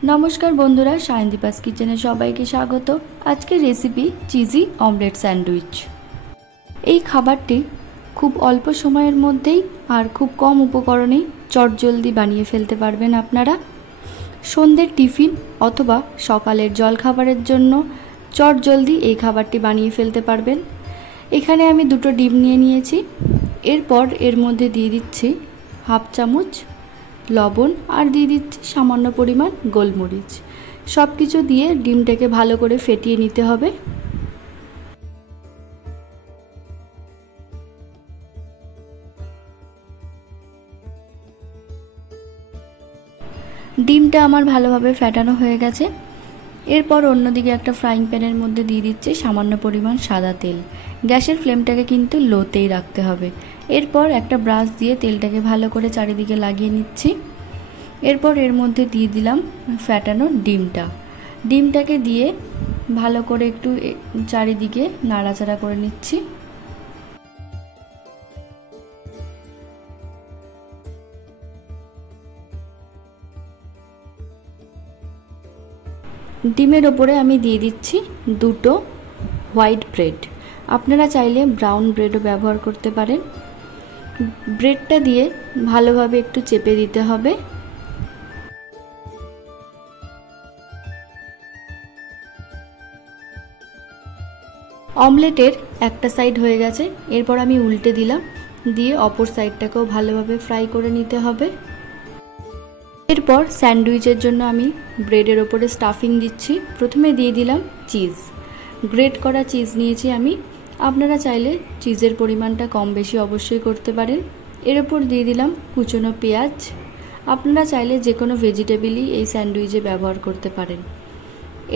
नमस्कार बंधुरा सायनदीपास किचेने सबाइके स्वागत। आज के रेसिपी चिजी ऑमलेट सैंडविच। এই খাবারটি খুব অল্প সময়ের মধ্যেই আর খুব কম উপকরণেই চটজলদি বানিয়ে ফেলতে পারবেন আপনারা। সন্ধ্যের টিফিন অথবা সকালের জলখাবারের জন্য চটজলদি এই খাবারটি বানিয়ে ফেলতে পারবেন। এখানে আমি দুটো ডিম নিয়ে নিয়েছি। এরপর এর মধ্যে দিয়ে দিচ্ছি হাফ চামচ লবণ আর দিয়ে দিচ্ছি সামান্য পরিমাণ গোলমরিচ। সব কিছু দিয়ে ডিমটাকে ভালো করে ফেটিয়ে নিতে হবে। ডিমটা আমার ভালোভাবে ফেটানো হয়ে গেছে। এরপর অন্যদিকে একটা ফ্রাইং প্যানের মধ্যে দিয়ে দিচ্ছি সামান্য পরিমাণ সাদা তেল। গ্যাসের ফ্লেমটাকে কিন্তু লোতেই রাখতে হবে। এরপর একটা ব্রাশ দিয়ে তেলটাকে ভালো করে চারিদিকে লাগিয়ে নিচ্ছি। এরপর এর মধ্যে দিয়ে দিলাম ফেটানো ডিমটাকে দিয়ে ভালো করে একটু চারিদিকে নাড়াচাড়া করে নিচ্ছি। ডিমের ওপরে আমি দিয়ে দিচ্ছি দুটো হোয়াইট ব্রেড। আপনারা চাইলে ব্রাউন ব্রেডও ব্যবহার করতে পারেন। ব্রেডটা দিয়ে ভালোভাবে একটু চেপে দিতে হবে। অমলেটের একটা সাইড হয়ে গেছে। এরপর আমি উল্টে দিলাম, দিয়ে অপর সাইডটাকেও ভালোভাবে ফ্রাই করে নিতে হবে। এরপর স্যান্ডউইচের জন্য আমি ব্রেডের ওপরে স্টাফিং দিচ্ছি। প্রথমে দিয়ে দিলাম চিজ, গ্রেট করা চিজ নিয়েছি আমি। আপনারা চাইলে চিজের পরিমাণটা কম বেশি অবশ্যই করতে পারেন। এর ওপর দিয়ে দিলাম কুচনো পেঁয়াজ। আপনারা চাইলে যে কোনো ভেজিটেবলই এই স্যান্ডউইচে ব্যবহার করতে পারেন।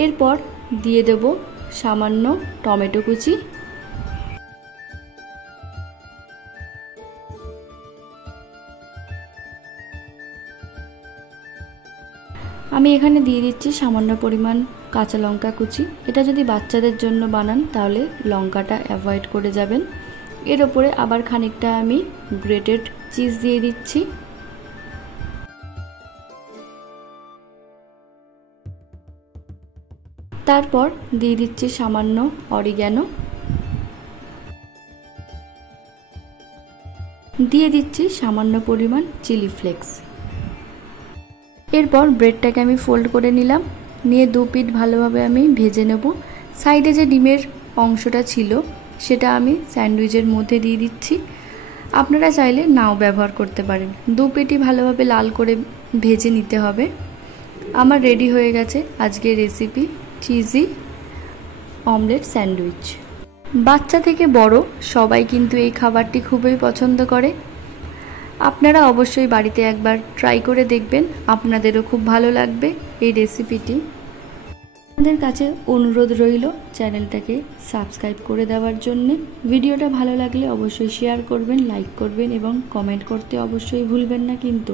এরপর দিয়ে দেব সামান্য টমেটো কুচি। আমি এখানে দিয়ে দিচ্ছি সামান্য পরিমাণ কাঁচা লঙ্কা কুচি। এটা যদি বাচ্চাদের জন্য বানান তাহলে লঙ্কাটা অ্যাভয়েড করে যাবেন। এর ওপরে আবার খানিকটা আমি গ্রেটেড চিজ দিয়ে দিচ্ছি। তারপর দিয়ে দিচ্ছি সামান্য অরিগ্যানো, দিয়ে দিচ্ছি সামান্য পরিমাণ চিলি ফ্লেক্স। এরপর ব্রেডটাকে আমি ফোল্ড করে নিলাম, নিয়ে দু পিঠ ভালোভাবে আমি ভেজে নেব। সাইডে যে ডিমের অংশটা ছিল সেটা আমি স্যান্ডউইচের মধ্যে দিয়ে দিচ্ছি। আপনারা চাইলে নাও ব্যবহার করতে পারেন। দু পিঠই ভালোভাবে লাল করে ভেজে নিতে হবে। আমার রেডি হয়ে গেছে আজকের রেসিপি চিজি অমলেট স্যান্ডউইচ। বাচ্চা থেকে বড় সবাই কিন্তু এই খাবারটি খুবই পছন্দ করে। আপনারা অবশ্যই বাড়িতে একবার ট্রাই করে দেখবেন, আপনাদেরও খুব ভালো লাগবে এই রেসিপিটি। আপনাদের কাছে অনুরোধ রইল চ্যানেলটাকে সাবস্ক্রাইব করে দেওয়ার জন্য। ভিডিওটা ভালো লাগলে অবশ্যই শেয়ার করবেন, লাইক করবেন এবং কমেন্ট করতে অবশ্যই ভুলবেন না কিন্তু।